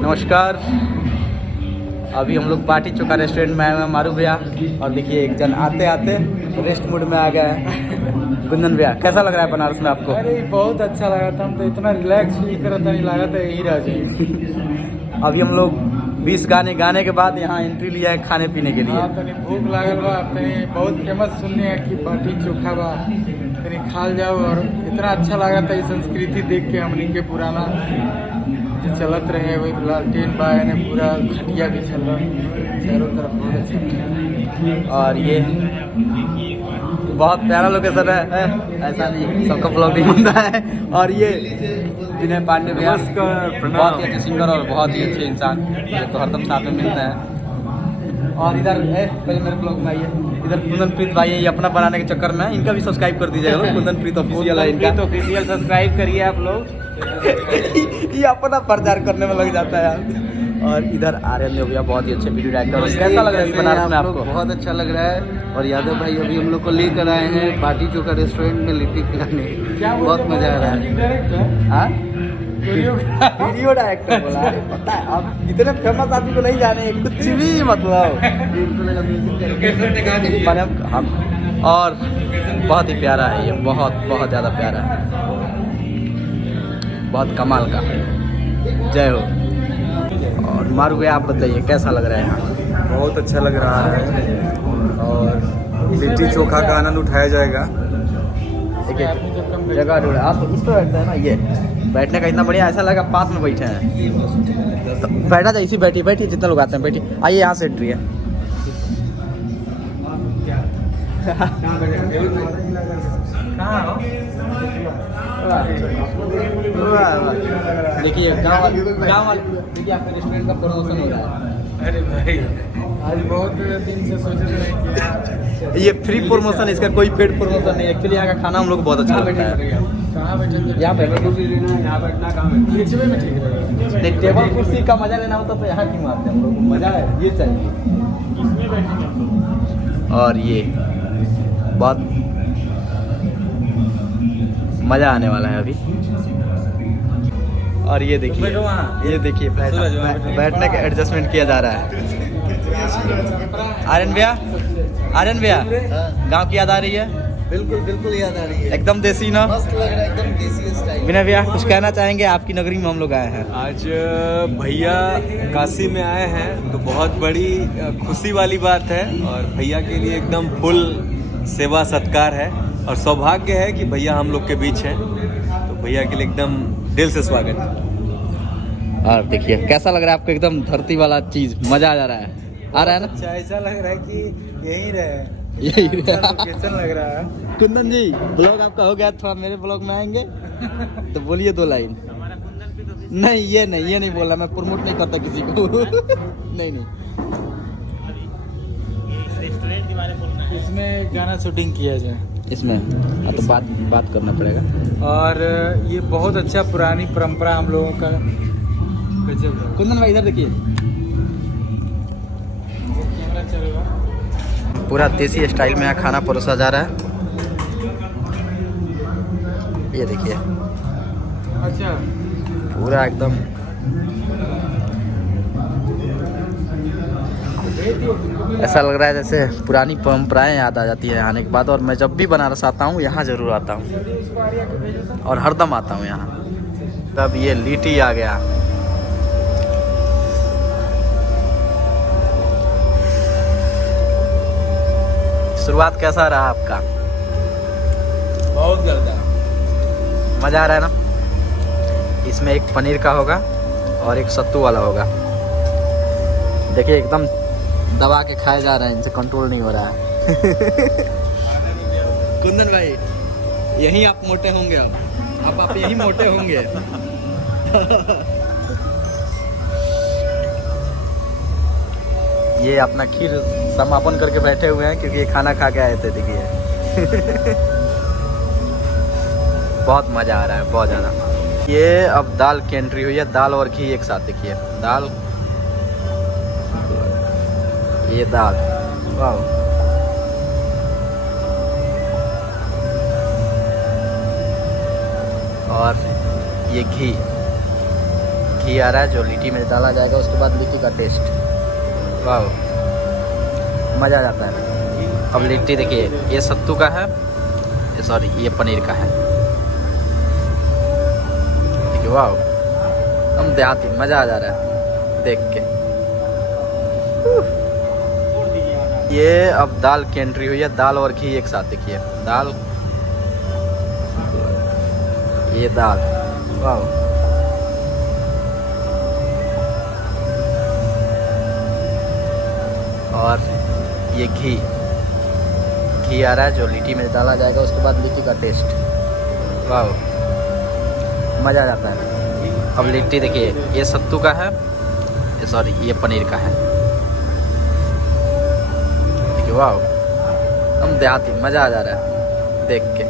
नमस्कार। अभी हम लोग बाटी चोखा रेस्टोरेंट में आए हुए हैं मारू भैया, और देखिए एक जन आते आते रेस्ट मूड में आ गया है। कुंदन भैया, कैसा लग रहा है बनारस में आपको? अरे बहुत अच्छा लगा था, हम तो इतना रिलैक्स फील कर रहा था, नहीं लगा था यही रह जाए। अभी हम लोग 20 गाने गाने के बाद यहाँ एंट्री लिया है खाने पीने के लिए। हाँ, तनी भूख लागल बा, तनी बहुत फेमस सुनने हैं कि बाटी चोखा बा, तनी खाल जाओ। और इतना अच्छा लगा था ये संस्कृति देख के, हमनी के पुराना जो चलत रहे वही लालटेन बा, यानी पूरा खटिया भी चल रहा चारों तरफ, बहुत अच्छा। और ये बहुत प्यारा लोकेशन है, ऐसा नहीं सबका ब्लॉगिंग होता है। और ये विनय पांडे भैया, बहुत ही अच्छे सिंगर और बहुत ही अच्छे इंसान, ये तो हरदम साथ में मिलते हैं। और इधर पहले मेरे ब्लॉग में आइए, इधर कुंदन प्रीत भाई है, ये अपना बनाने के चक्कर में, इनका भी सब्सक्राइब कर दीजिएगा लोग। कुंदन प्रीत ऑफिशियल है इनका, तो ऑफिशियल सब्सक्राइब करिए आप लोग। ये अपना प्रचार करने में लग जाता है यार। और इधर आर्यन देव भैया, बहुत ही अच्छे वीडियो डायरेक्टर। कैसा लग रहा है बनारस में आपको? बहुत अच्छा लग रहा है। और यादव भाई अभी हम लोग को लेकर आए हैं बाटी चोखा रेस्टोरेंट में लिट्टी खिलाने, बहुत मजा आ रहा है। हाँ, वीडियो डायरेक्टर बोला है, पता है अब इतने फेमस आदमी को नहीं जाने कुछ भी मतलब। हम और बहुत ही प्यारा है ये, बहुत बहुत ज़्यादा प्यारा है, बहुत कमाल का। जय हो। और मारू भैया, आप बताइए कैसा लग रहा है यहाँ? बहुत अच्छा लग रहा है और लिट्टी चोखा का आनंद उठाया जाएगा। देखिए जगह ढूंढे, आप इस पर बैठते हैं ना, ये बैठने का इतना बढ़िया, ऐसा लगा पास में बैठे हैं। तो बैठा जाए, इसी बैठिए बैठिए, जितने लोग आते हैं बैठिए। आइए यहाँ से एंट्री है। देखिए गाँव वाले देखिए, आपके रेस्टोरेंट का प्रमोशन हो रहा है। अरे भाई, आज बहुत दिन से सोच रहे हैं कि यार ये फ्री प्रमोशन, इसका कोई पेड प्रमोशन नहीं। एक्चुअली यहाँ का खाना हम लोग को बहुत अच्छा लगता है। कहाँ बैठे? यहाँ पे यहाँ बैठना कहाँ बैठना, नीचे में ठीक रहेगा। नहीं, टेबल कुर्सी का मजा लेना होता तो यहाँ क्यों आते हैं हम लोग? मजा है, ये चाहिए। इसमें बैठेंगे। और ये बहुत मजा आने वाला है अभी। और ये देखिए, ये देखिए बैठने का एडजस्टमेंट किया जा रहा है। आर्यन भैया, आर्यन भैया, गांव की याद आ रही है? बिल्कुल बिल्कुल याद आ रही है, एकदम देसी ना? मस्त लग रहा है, एकदम देसी स्टाइल। विनय भैया, कुछ कहना चाहेंगे? आपकी नगरी में हम लोग आए हैं आज भैया काशी में आए हैं तो बहुत बड़ी खुशी वाली बात है, और भैया के लिए एकदम फुल सेवा सत्कार है, और सौभाग्य है कि भैया हम लोग के बीच हैं, तो भैया के लिए एकदम दिल से स्वागत है। और देखिए कैसा लग रहा है आपको? एकदम धरती वाला चीज, मजा आ जा रहा है, आ रहा है ना? अच्छा, ऐसा लग रहा है कि यही रहे, यही लोकेशन लग रहा है। कुंदन जी, ब्लॉग आपका हो गया, थोड़ा मेरे ब्लॉग में आएंगे तो बोलिए 2 लाइन। नहीं, ये नहीं बोला, मैं प्रमोट नहीं करता किसी को। नहीं रेस्टोरेंट के बारे में बोलना है, इसमें गाना शूटिंग किया जाए इसमें। हाँ, तो बात करना पड़ेगा। और ये बहुत अच्छा पुरानी परंपरा हम लोगों का। कुंदन भाई इधर देखिए, कैमरा चलेगा। पूरा देसी स्टाइल में यहाँ खाना परोसा जा रहा है। ये देखिए अच्छा, पूरा एकदम ऐसा लग रहा है जैसे पुरानी परंपराएं याद आ जाती है आने के बाद। और मैं जब भी बनारस आता हूँ यहाँ ज़रूर आता हूँ, और हरदम आता हूँ यहाँ। तब ये लिट्टी आ गया। शुरुआत कैसा रहा आपका? बहुत ज़्यादा मज़ा आ रहा है ना? इसमें एक पनीर का होगा और एक सत्तू वाला होगा। देखिए एकदम दबा के खाए जा रहे हैं, इनसे कंट्रोल नहीं हो रहा है। कुंदन भाई, यहीं आप मोटे होंगे अब आप यहीं मोटे होंगे। ये अपना खीर समापन करके बैठे हुए हैं, क्योंकि ये खाना खा के आए थे। देखिए बहुत मज़ा आ रहा है, बहुत ज़्यादा। ये अब दाल की एंट्री हुई है, दाल और घी एक साथ। देखिए दाल, ये दाल, वाह। और ये घी, घी आ रहा है जो लिट्टी में डाला जाएगा, उसके बाद लिट्टी का टेस्ट, वाह मज़ा आ जाता है। अब लिट्टी देखिए, ये सत्तू का है, ये सॉरी ये पनीर का है, देखिए वाह हम देहाती, मज़ा आ जा रहा है देख के। ये अब दाल की एंट्री हुई है, दाल और घी एक साथ, देखिए दाल, ये दाल, वाह और ये घी आ रहा है जो लिट्टी में डाला जाएगा, उसके बाद लिट्टी का टेस्ट, वाह मज़ा आ जाता है। अब लिट्टी देखिए, ये सत्तू का है, ये सॉरी ये पनीर का है, देखिए वाह हम देहाती, मज़ा आ जा रहा है देख के।